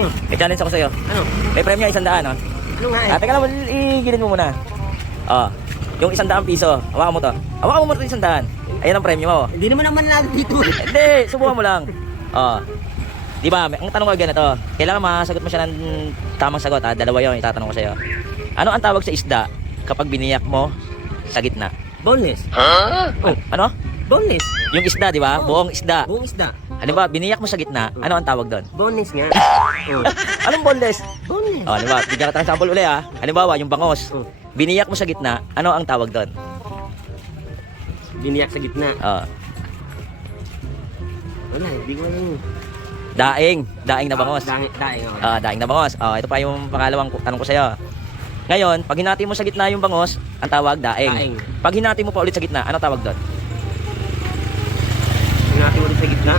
Ano? May challenge ako sa'yo. Ano? May premyo 100, oh. Ano nga eh? Teka lang, igilin mo muna. Oh, yung 100 piso. Hawakan mo to. Hawakan mo muna ito 100. Ayan ang premyo mo. Hindi naman natin dito. Hindi, subukan mo lang. Oh. Di ba, ang tanong ko ganito. Kailangan masagot mo siya ng tamang sagot, ha? Dalawa yun, itatanong ko sa'yo. Ano ang tawag sa isda kapag biniyak mo sa gitna? Boneless. Oh, ano? Boneless. Yung isda, di ba? Buong isda. Buong isda. Ano ba, biniyak mo sa gitna, ano ang tawag doon? Boneless nga. Oh. Anong boneless? Boneless. Oh, di ba? Bigyan ka ng sample uli, ha? Halimbawa, yung bangos. Oh. Biniyak mo sa gitna, ano ang tawag doon? Biniyak sa gitna. Oh. Wala, hindi ko alam. Daing na bangos. Daing ako. Daing na bangos. Ito pa yung pangalawang tanong ko sa'yo. Ngayon, pag hinati mo sa gitna yung bangos, ang tawag daing. Daing. Pag hinati mo pa ulit sa gitna, ano tawag doon? Hinati ulit sa gitna.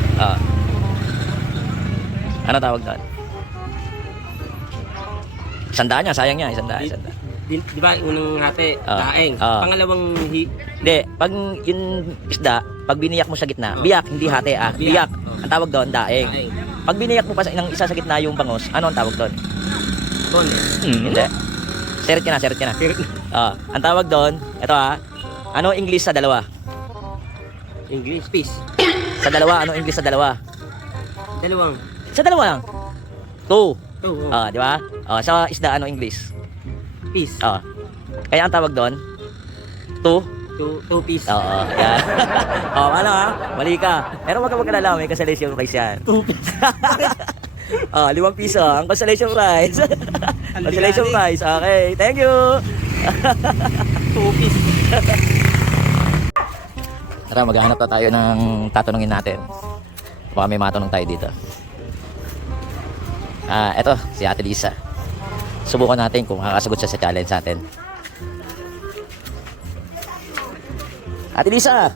Ano tawag doon? 100 niya, sayang niya, 100. Di ba unang hati, daing. Pangalawang Hindi, pag yung isda, pag biniyak mo sa gitna, biyak, hindi hati, biyak. Ang tawag doon, daing. Pag biniyak mo pa ng isa sa gitna yung bangos, ano ang tawag doon? boneless. Hindi. Seret ka na. Ang tawag doon, ito ano English sa dalawa? English. Peace. Sa dalawa, ano English sa dalawa? Dalawang. Sa dalawa lang. Two. Two. Di ba? Sa isda, ano English? Peace. Kaya ang tawag doon, two. Two piece. Yan. Ano mali ka. Pero wag ka magkalala, may consolation prize yan. 2 piece. 5 piso, ang consolation prize. Consolation prize, okay. Thank you. 2 piece. Tara, maghahanap na tayo ng tatanungin natin. Baka may matanong tayo dito. Eto, si Ate Lisa. Subukan natin kung makakasagot siya sa challenge natin. Ate Lisa!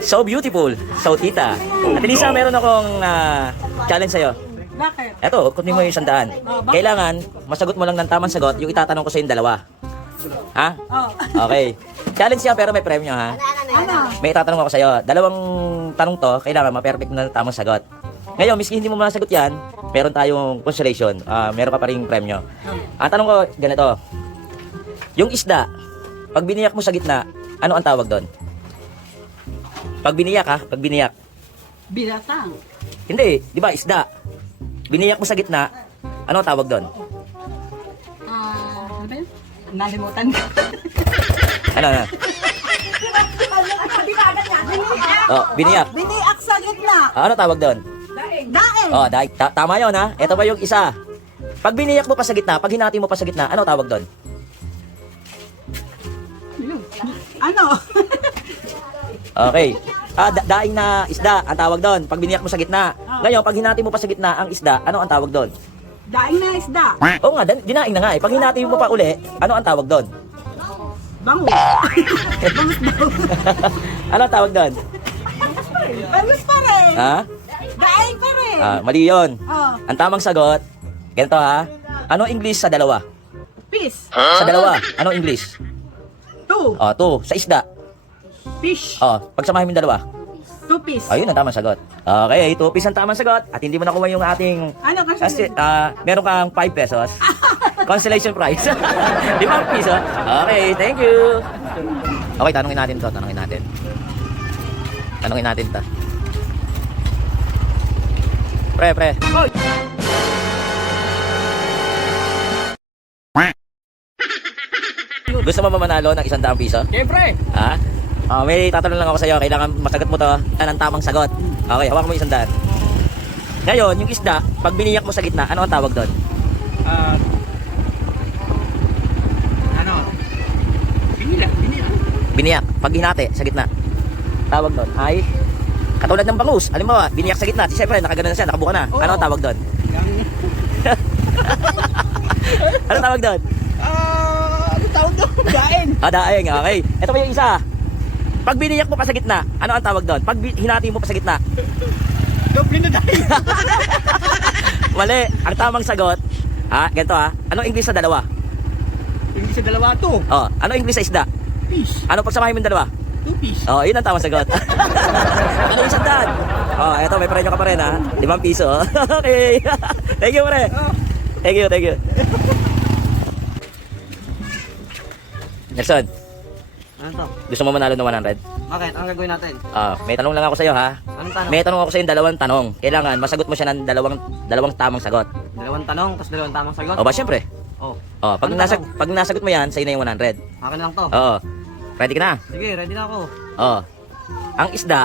So beautiful! So tita! Ate Lisa, meron akong challenge sa'yo. Bakit? Eto, kunin mo yung 100. Kailangan, masagot mo lang ng tamang sagot yung itatanong ko sa yung dalawa. Ha? Okay. Challenge yan pero may premyo, ha? Ano? May itatanong ako sa'yo. Dalawang tanong to, kailangan ma-perfect na tamang sagot. Ngayon, miski hindi mo masagot yan, meron tayong consolation. Meron ka pa rin premyo. Ang tanong ko, ganito. Yung isda, pag biniyak mo sa gitna, ano ang tawag doon? Pag biniyak, pag biniyak. Binatang. Hindi, di ba, isda. Biniyak mo sa gitna, ano ang tawag doon? Ano ba yun? Nalimutan ko. Ano? Biniyak. Biniyak sa gitna. Ano tawag doon? Daing. Daing. Tama yun, ha? Ito pa yung isa. Pag biniyak mo pa sa gitna, pag hinati mo pa sa gitna, ano tawag doon? Ano? Okay. Daing na isda, ang tawag doon. Pag biniyak mo sa gitna. Ngayon, pag hinati mo pa sa gitna ang isda, ano ang tawag doon? Daing na isda. Oo nga, dinaing na nga eh. Pag hinati mo pa uli, ano ang tawag doon? Bangus. Bangus daw. Ano ang tawag doon? Bangus pa rin. Ha? Daing pa rin. Mali yun. Ang tamang sagot, ganito ha. Ano English sa dalawa? Fish. Sa dalawa, ano English? Two. Two. Sa isda. Fish. Pagsamahin mo yung dalawa. 2 piece. Ayun ang tamang sagot. Okay, 2 piece ang tamang sagot. At hindi mo nakuha yung ating... Ano kasi? Meron kang 5 pesos. Consolation prize. 5 piso. Okay, thank you. Okay, tanungin natin to. Tanungin natin to. Pre. Hoy! Gusto mo ba manalo ng 100 piso? Siyempre. Ha? May tatanong lang ako sa'yo. Kailangan masagot mo to ng tamang sagot. Okay, hawakan mo yung 100. Ngayon, yung isda, pag biniyak mo sa gitna, ano ang tawag doon? Biniyak. Pag hinati sa gitna. Tawag doon ay katulad ng bangus. Halimbawa, biniyak sa gitna. Siyempre, nakagano na siya, nakabuka na. Ano ang tawag doon? Ano tawag doon? Ano tawag doon? Daing. Daing. Okay. Ito pa yung isa. Pag biniyak mo pa sa gitna, ano ang tawag doon? Pag hinati mo pa sa gitna. Doble na daing. Mali. Ang tamang sagot, ganito Ano English sa dalawa? English sa dalawa to. Ano English sa isda? Fish. Ano pagsamahin mo yung dalawa? 2 piece. Yun ang tamang sagot. Ano yung 100? Oh, eto, may premyo ka pa rin, ha? 5 piso. Okay. Thank you, pre. Thank you, thank you. Nelson, Ano to? gusto mo manalo ng 100? Bakit? Ang gagawin natin? May tanong lang ako sa'yo, ha? Anong tanong? May tanong ako sa'yo, 2 tanong. Kailangan, masagot mo siya ng dalawang tamang sagot. 2 tanong, tapos 2 tamang sagot? O ba, syempre. Oh. Pag, Anong pag nasagot mo yan, sa'yo na yung 100. Akin lang to. Oo. Ready ka na? Sige, ready na ako. Oo. Ang isda,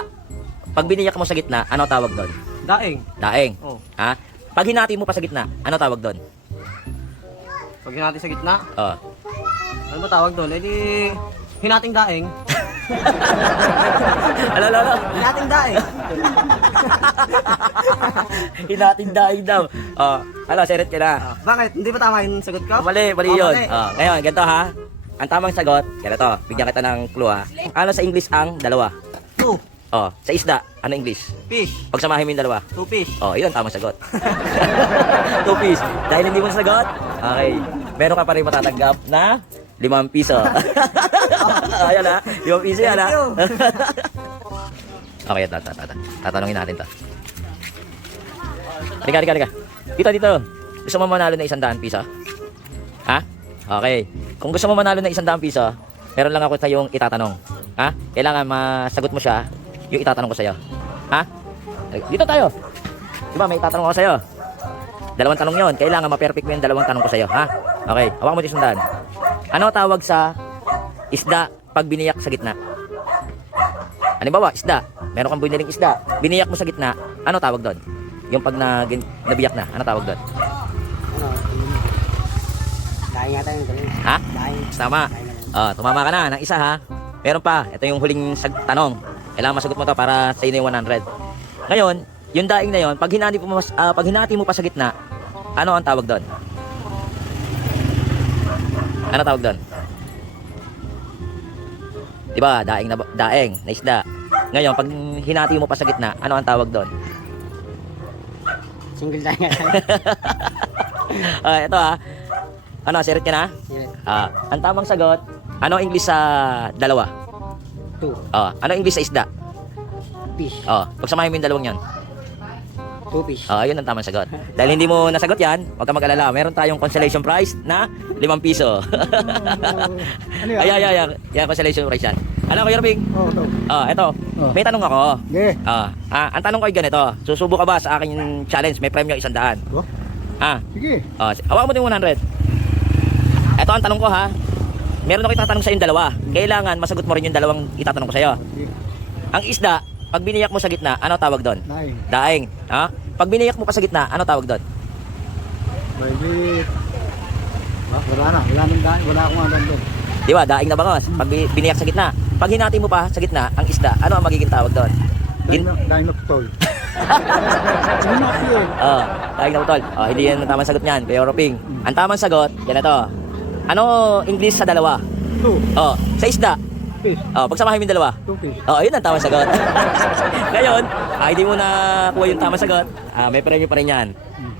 pag biniyak mo sa gitna, ano tawag doon? Daing. Daing. Oh. Ha? Pag hinati mo pa sa gitna, ano tawag doon? Pag hinati sa gitna, Oo. ano ba tawag doon? Eh di, hinating daing. Ano? Hinating daing. Hinating daing daw. Seret ka na. Bakit? Hindi ba tama yung sagot ko? Mali Oh, yun. mali. Ngayon, ganito ha. Ang tamang sagot, ganito. Bigyan kita ng clue ha. Ano sa English ang dalawa? 2 Sa isda, ano English? fish. Pagsamahin mo yung dalawa. 2 fish. Yun ang tamang sagot. 2 piece. Dahil hindi mo nasagot, okay. Meron ka pa rin matatanggap na 5 piso. Ayan ha. 5 piso yan ha. Thank you. Okay, tatanungin natin to. Halika. Dito. Gusto mo manalo ng 100 piso? Ha? Okay. Kung gusto mo manalo ng 100 piso, meron lang ako tayong itatanong. Ha? Kailangan masagot mo siya yung itatanong ko sa'yo. Ha? Dito tayo. Diba, may itatanong ako sa'yo. 2 tanong yon. Kailangan ma-perfect mo yung 2 tanong ko sa'yo. Ha? Okay. Hawak mo yung 100. Ano tawag sa isda pag biniyak sa gitna? Halimbawa, isda. Meron kang biniling isda. Biniyak mo sa gitna. Ano tawag doon? Yung pag nabiyak na. Ano tawag doon? Daing yata yung galing. Ha? Daing. Tama. Tumama ka na ng isa ha. Meron pa. Ito yung huling tanong. Kailangan masagot mo to para sa inyo yung 100. Ngayon, yung daing na yon, pag hinati mo pa sa gitna, ano ang tawag doon? Ano tawag doon? Diba, daing na isda. Ngayon, pag hinati mo pa sa gitna, ano ang tawag doon? Single daing. Ito ha. Ano, sirit ka na? Ang tamang sagot, ano ang English sa dalawa? 2 Ano ang English sa isda? fish. Pagsamahin mo yung dalawang yan. 2 fish. Yun ang tamang sagot. Dahil hindi mo nasagot yan, huwag ka mag-alala. Meron tayong consolation prize na 5 piso. Ano yan? Yan, consolation prize yan. Alam ko, Yerbing? Ito. Eto, may tanong ako. Okay. Ang tanong ko ay ganito, susubo ka ba sa aking challenge? May premyo 100. Oh, Ah, sige. Hawak mo din 100. Ito ang tanong ko ha. Meron ako itatanong sa yung dalawa. Kailangan masagot mo rin yung dalawang itatanong ko sa'yo. Sige. Ang isda, pag biniyak mo sa gitna, ano tawag doon? Daing. Daing. Pag biniyak mo pa sa gitna, ano tawag doon? Maybe. Wala nang daing. Wala akong alam doon. Di ba? Daing na bangos. Pag biniyak sa gitna. Pag hinati mo pa sa gitna, ang isda, ano ang magiging tawag doon? Daing na putol. Ano yun? Daing na putol. Hindi yan ang tamang sagot niyan, Kuya Roping. Ang tamang sagot, ganito. Ano English sa dalawa? 2 Sa isda. fish. Pagsamahin mo yung dalawa. 2 fish. Yun ang tamang sagot. Ngayon, hindi mo na kuha yung tamang sagot. May premyo pa rin yan.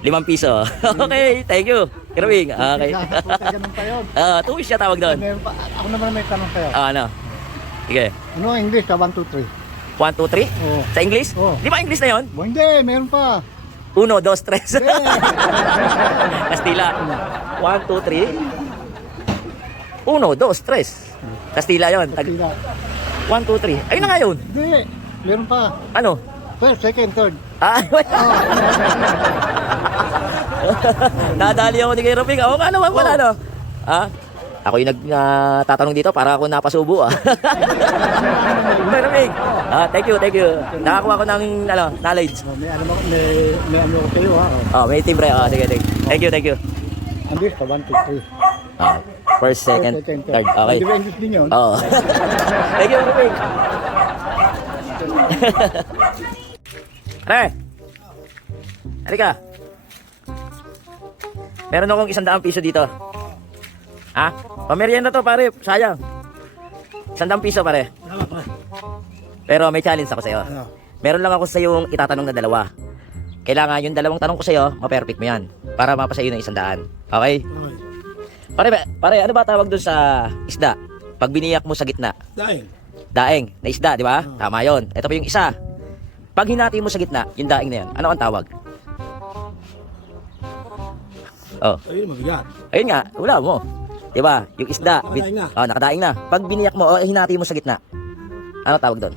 5 piso. Okay, thank you. Kirwing. Okay. Ganun pa yun. 2 fish siya tawag doon. Meron pa. Ako naman may tanong sa'yo. Ano? Sige. Ano ang English? 1, 2, 3. 1, 2, 3? Oo. Sa English? Oo. Di ba English na yun? Hindi, meron pa. 1, 2, 3. Hindi. Kastila. 1, 2, 3. 1, 2, 3. Kastila yun. Tila. 1, 2, 3. Ayun na nga yun. Hindi, meron pa. Ano? First, second, third. Nadali ako ni Kuya Roping. Oo nga naman pala, no? Ako yung nagtatanong dito para ako napasubo, Kuya Roping. Thank you. Nakakuha ko ng knowledge. May ano ko sa'yo, ha? May timbre. Sige. Thank you. English pa, 1, 2, 3. First, second, third. Okay. Di ba English din yun? Oo. Thank you, Roping. Pare. Halika. Meron akong 100 piso dito. Pamerienda to, pare. Sayang. 100 piso, pare. Pero may challenge ako sa'yo. Ano? Meron lang ako sa'yo itatanong na dalawa. Kailangan yung dalawang tanong ko sa'yo, ma-perfect mo yan. Para mapasayo ng 100. Okay? Okay. Pare, ano ba tawag doon sa isda? Pag biniyak mo sa gitna. Daing. Daeng, na isda, di ba? Tama yon. Ito pa yung isa. Pag hinati mo sa gitna, yung daing na yan, ano ang tawag? Oh, Ayun, mabigat. ayun nga, wala mo. Diba? Yung isda. Nakadaing na. Oh, nakadaing na. Pag biniyak mo, hinati mo sa gitna. Ano tawag doon?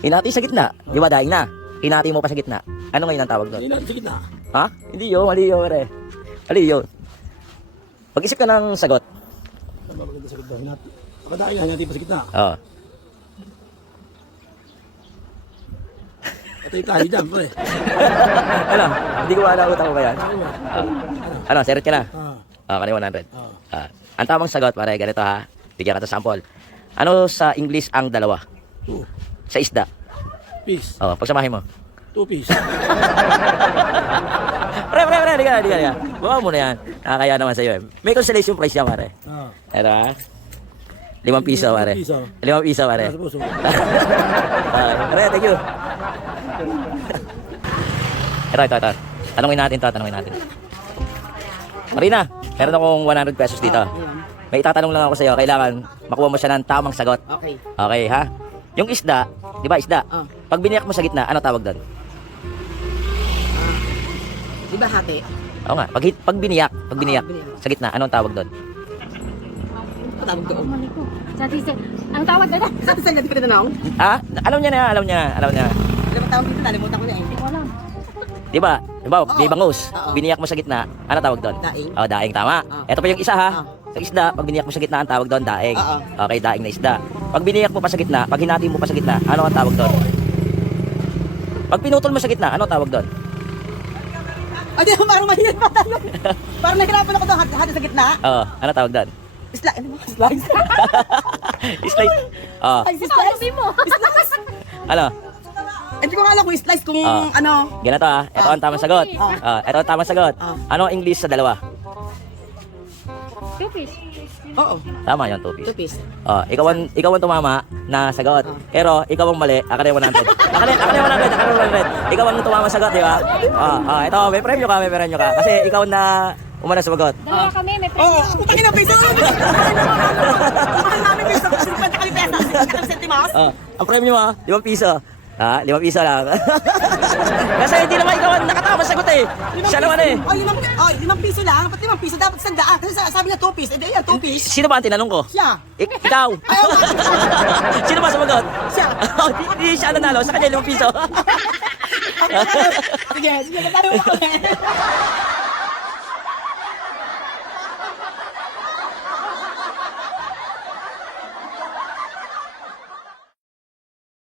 Hinati sa gitna. Di ba, daing na. Hinati mo pa sa gitna. Ano ngayon ang tawag doon? Ayun natin sa gitna. Ha? Hindi yun, mali yun, pare. Mali yun. Pag-isip ka ng sagot. Ano ba maganda sa gitna? Hinati. Nakadaing na, hinati pa sa gitna. Oh. Ito yung tahi dyan, pre. Ano? Hindi ko maalautang mo ba yan? Ano, seret ka na? Kanina 100. Ang tamang sagot, pare, ganito ha. Bigyan ka sa sample. Ano sa English ang dalawa? 2 Sa isda. piece. Oh, pagsamahin mo. 2 piece. Pre, di ka. Bawa mo na yan. Nakakaya naman sa'yo eh. May consolation prize yan, pare. Ito ha. 5 piso, pare. 5 piso, pare. Nasa puso. Pare, thank you. Ito. Tanungin natin. Marina, meron akong 100 pesos dito. May itatanong lang ako sa'yo. Kailangan makuha mo siya ng tamang sagot. Okay. Okay, ha? Yung isda, di ba isda? Pag biniyak mo sa gitna, ano tawag doon? Di ba hati? Oo nga, pag biniyak biniyak. sa gitna, anong tawag doon? Patawag doon. Mali ko. Ang tawag na Saan saan natin pinanong? Ah, alam niya. Alam mo tawag dito, nalimutan ko na eh. Hindi ko alam. Di ba? Di bangus. Oo. Biniyak mo sa gitna, ano tawag doon? Daing. Oh, daing, tama. Oo. Ito pa yung isa ha. Oo. Sa isda, pag biniyak mo sa gitna, ang tawag doon, daing. Oo. Okay, daing na isda. Pag biniyak mo pa sa gitna, pag hinati mo pa sa gitna, ano ang tawag doon? Pag pinutol mo sa gitna, ano tawag doon? Ay, di ba parang mahirap pa tayo. Parang nahirapan ako doon, hati sa gitna. Oo, ano tawag doon? Ano mo? Slice? Slice. Oh, Ay, slice? Sabi mo. Slice? ano? Hindi ko nga alam kung slice kung ano. Ganito ha. Ito ang tamang sagot. Ito ang tamang sagot. Ano ang English sa dalawa? Tupis. Oo, Tama yun, 2 piece. 2 piece. Ikaw ang tumama na sagot. Pero ikaw ang mali, akin yung 100. Akin yung 100. Ikaw ang tumama sagot, di ba? Ito, may premyo ka. Kasi ikaw na umana sumagot. Dalawa kami, may Oo, presyo. putangin na piso. Mahal namin piso. 50 kali pesa. 50 sentimos. Ang premyo mo, 5 piso. 5 piso lang. Kasi hindi naman ikaw ang nakatama sagot eh. Siya naman eh. Ay, 5 piso lang. Ba't 5 piso? Dapat 100. Kasi sabi niya 2 piece. Eh, yan, 2 piece. Sino ba ang tinanong ko? Siya. Ikaw. Ayaw nga. Sino ba sumagot? Siya. Di siya nanalo, sa kanya 5 piso. Sige, tayo mo kami.